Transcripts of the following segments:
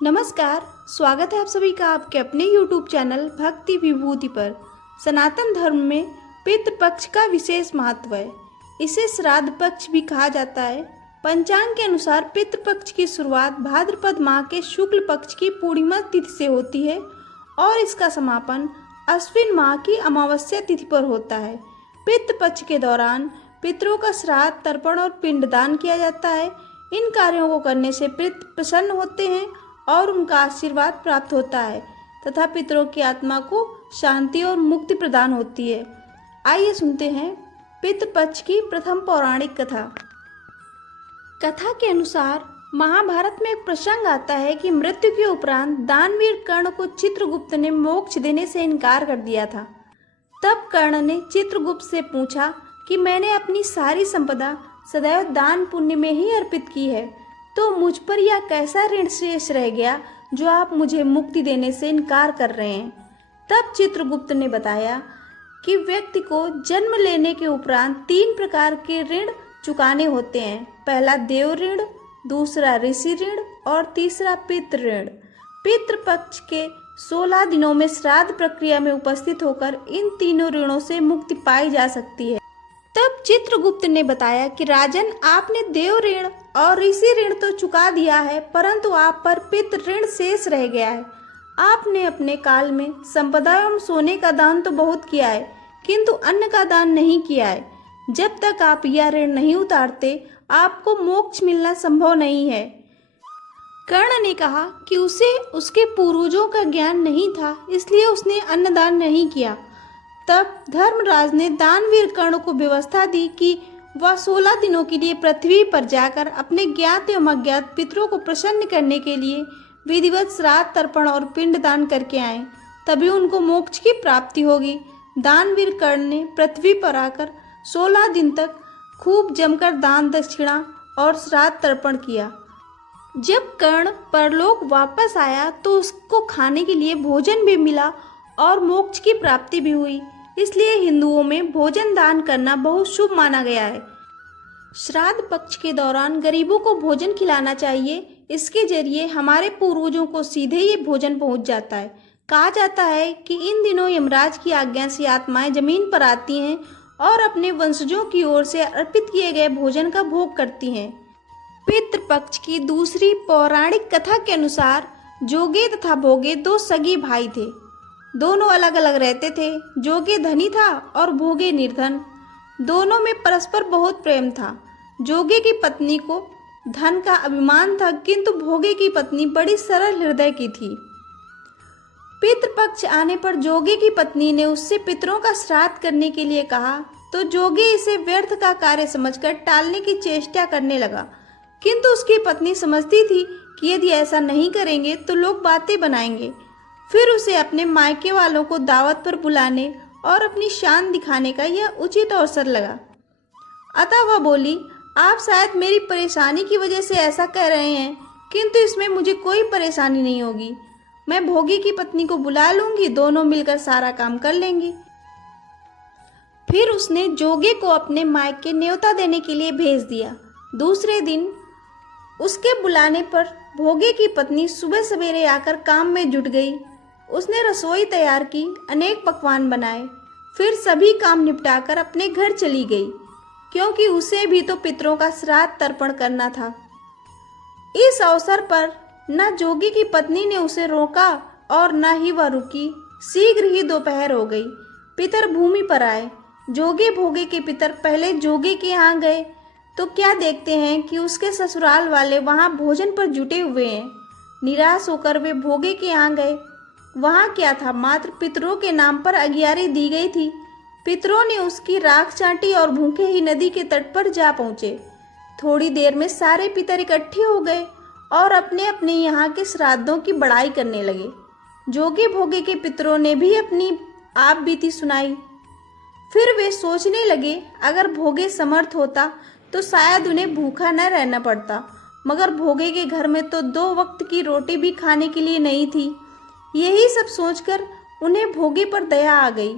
नमस्कार। स्वागत है आप सभी का आपके अपने YouTube चैनल भक्ति विभूति पर। सनातन धर्म में पितृपक्ष का विशेष महत्व है। इसे श्राद्ध पक्ष भी कहा जाता है। पंचांग के अनुसार पितृपक्ष की शुरुआत भाद्रपद माह के शुक्ल पक्ष की पूर्णिमा तिथि से होती है और इसका समापन अश्विन माह की अमावस्या तिथि पर होता है। पितृपक्ष के दौरान पितरों का श्राद्ध, तर्पण और पिंडदान किया जाता है। इन कार्यों को करने से पितृ प्रसन्न होते हैं और उनका आशीर्वाद प्राप्त होता है तथा पितरों की आत्मा को शांति और मुक्ति प्रदान होती है। आइए सुनते हैं पितृपक्ष की प्रथम पौराणिक कथा। कथा के अनुसार महाभारत में एक प्रसंग आता है कि मृत्यु के उपरांत दानवीर कर्ण को चित्रगुप्त ने मोक्ष देने से इनकार कर दिया था। तब कर्ण ने चित्रगुप्त से पूछा कि मैंने अपनी सारी संपदा सदैव दान पुण्य में ही अर्पित की है, तो मुझ पर यह कैसा ऋण शेष रह गया जो आप मुझे मुक्ति देने से इनकार कर रहे हैं। तब चित्रगुप्त ने बताया कि व्यक्ति को जन्म लेने के उपरांत 3 प्रकार के ऋण चुकाने होते हैं। पहला देव ऋण, दूसरा ऋषि ऋण और तीसरा पितृ ऋण। पितृपक्ष के 16 दिनों में श्राद्ध प्रक्रिया में उपस्थित होकर इन तीनों ऋणों से मुक्ति पाई जा सकती है। तब चित्रगुप्त ने बताया कि राजन, आपने देव ऋण और ऋषि ऋण तो चुका दिया है, परंतु आप पर पितृ ऋण शेष रह गया है। आपने अपने काल में संपदा एवं सोने का दान तो बहुत किया है, किंतु अन्न का दान नहीं किया है। जब तक आप यह ऋण नहीं उतारते, आपको मोक्ष मिलना संभव नहीं है। कर्ण ने कहा कि उसे उसके पूर्वजों का ज्ञान नहीं था, इसलिए उसने अन्नदान नहीं किया। तब धर्मराज ने दानवीर कर्ण को व्यवस्था दी कि वह 16 दिनों के लिए पृथ्वी पर जाकर अपने ज्ञात एवं अज्ञात पितरों को प्रसन्न करने के लिए विधिवत श्राद्ध, तर्पण और पिंडदान करके आए, तभी उनको मोक्ष की प्राप्ति होगी। दानवीर कर्ण ने पृथ्वी पर आकर 16 दिन तक खूब जमकर दान दक्षिणा और श्राद्ध तर्पण किया। जब कर्ण परलोक वापस आया तो उसको खाने के लिए भोजन भी मिला और मोक्ष की प्राप्ति भी हुई। इसलिए हिंदुओं में भोजन दान करना बहुत शुभ माना गया है। श्राद्ध पक्ष के दौरान गरीबों को भोजन खिलाना चाहिए। इसके जरिए हमारे पूर्वजों को सीधे ये भोजन पहुंच जाता है। कहा जाता है कि इन दिनों यमराज की आज्ञा से आत्माएं जमीन पर आती हैं और अपने वंशजों की ओर से अर्पित किए गए भोजन का भोग करती हैं। पितृपक्ष की दूसरी पौराणिक कथा के अनुसार जोगे तथा भोगे 2 सगे भाई थे। दोनों अलग अलग रहते थे। जोगे धनी था और भोगे निर्धन। दोनों में परस्पर बहुत प्रेम था। जोगे की पत्नी को धन का अभिमान था, किंतु भोगे की पत्नी बड़ी सरल हृदय की थी। पितृपक्ष आने पर जोगे की पत्नी ने उससे पितरों का श्राद्ध करने के लिए कहा, तो जोगे इसे व्यर्थ का कार्य समझकर टालने की चेष्टा करने लगा, किंतु उसकी पत्नी समझती थी कि यदि ऐसा नहीं करेंगे तो लोग बातें बनाएंगे। फिर उसे अपने मायके वालों को दावत पर बुलाने और अपनी शान दिखाने का यह उचित अवसर लगा। अतः वह बोली, आप शायद मेरी परेशानी की वजह से ऐसा कह रहे हैं, किंतु इसमें मुझे कोई परेशानी नहीं होगी। मैं भोगी की पत्नी को बुला लूंगी, दोनों मिलकर सारा काम कर लेंगी। फिर उसने जोगे को अपने मायके न्योता देने के लिए भेज दिया। दूसरे दिन उसके बुलाने पर भोगे की पत्नी सुबह सवेरे आकर काम में जुट गई। उसने रसोई तैयार की, अनेक पकवान बनाए, फिर सभी काम निपटाकर अपने घर चली गई, क्योंकि उसे भी तो पितरों का श्राद्ध तर्पण करना था। इस अवसर पर न जोगी की पत्नी ने उसे रोका और न ही वह रुकी। शीघ्र ही दोपहर हो गई। पितर भूमि पर आए। जोगे भोगे के पितर पहले जोगे के यहाँ गए तो क्या देखते हैं कि उसके ससुराल वाले वहां भोजन पर जुटे हुए हैं। निराश होकर वे भोगे के यहाँ गए। वहां क्या था, मात्र पितरों के नाम पर अगियारी दी गई थी। पितरों ने उसकी राख चाटी और भूखे ही नदी के तट पर जा पहुंचे। थोड़ी देर में सारे पितर इकट्ठे हो गए और अपने अपने यहाँ के श्राद्धों की बड़ाई करने लगे। जोगे भोगे के पितरों ने भी अपनी आप बीती सुनाई। फिर वे सोचने लगे, अगर भोगे समर्थ होता तो शायद उन्हें भूखा न रहना पड़ता, मगर भोगे के घर में तो 2 वक्त की रोटी भी खाने के लिए नहीं थी। यही सब सोचकर उन्हें भोगे पर दया आ गई।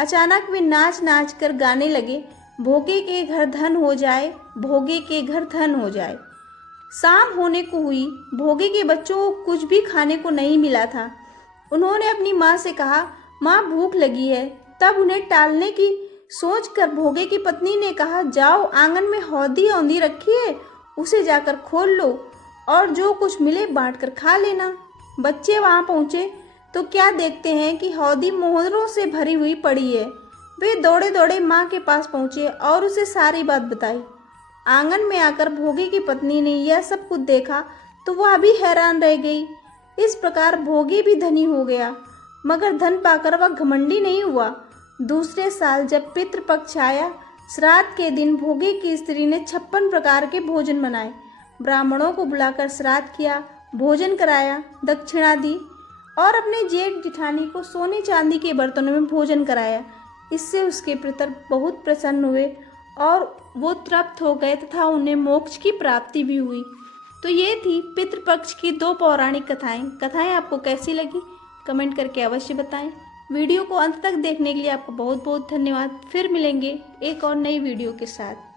अचानक वे नाच नाच कर गाने लगे, भोगे के घर धन हो जाए, भोगे के घर धन हो जाए। शाम होने को हुई। भोगे के बच्चों को कुछ भी खाने को नहीं मिला था। उन्होंने अपनी माँ से कहा, माँ भूख लगी है। तब उन्हें टालने की सोचकर भोगे की पत्नी ने कहा, जाओ आंगन में हौदी औंधी रखी है, उसे जाकर खोल लो और जो कुछ मिले बांट कर खा लेना। बच्चे वहां पहुंचे तो क्या देखते हैं कि हौदी मोहरों से भरी हुई पड़ी है। वे दौड़े दौड़े माँ के पास पहुंचे और उसे सारी बात बताई। आंगन में आकर भोगे की पत्नी ने यह सब कुछ देखा तो वह भी हैरान रह गई। इस प्रकार भोगे भी धनी हो गया, मगर धन पाकर वह घमंडी नहीं हुआ। दूसरे साल जब पितृपक्ष आया, श्राद्ध के दिन भोगे की स्त्री ने 56 प्रकार के भोजन बनाए। ब्राह्मणों को बुलाकर श्राद्ध किया, भोजन कराया, दक्षिणा दी और अपने जेठ जिठानी को सोने चांदी के बर्तनों में भोजन कराया। इससे उसके पितर बहुत प्रसन्न हुए और वो तृप्त हो गए तथा उन्हें मोक्ष की प्राप्ति भी हुई। तो ये थी पितृपक्ष की 2 पौराणिक कथाएं आपको कैसी लगी कमेंट करके अवश्य बताएं। वीडियो को अंत तक देखने के लिए आपको बहुत बहुत धन्यवाद। फिर मिलेंगे एक और नई वीडियो के साथ।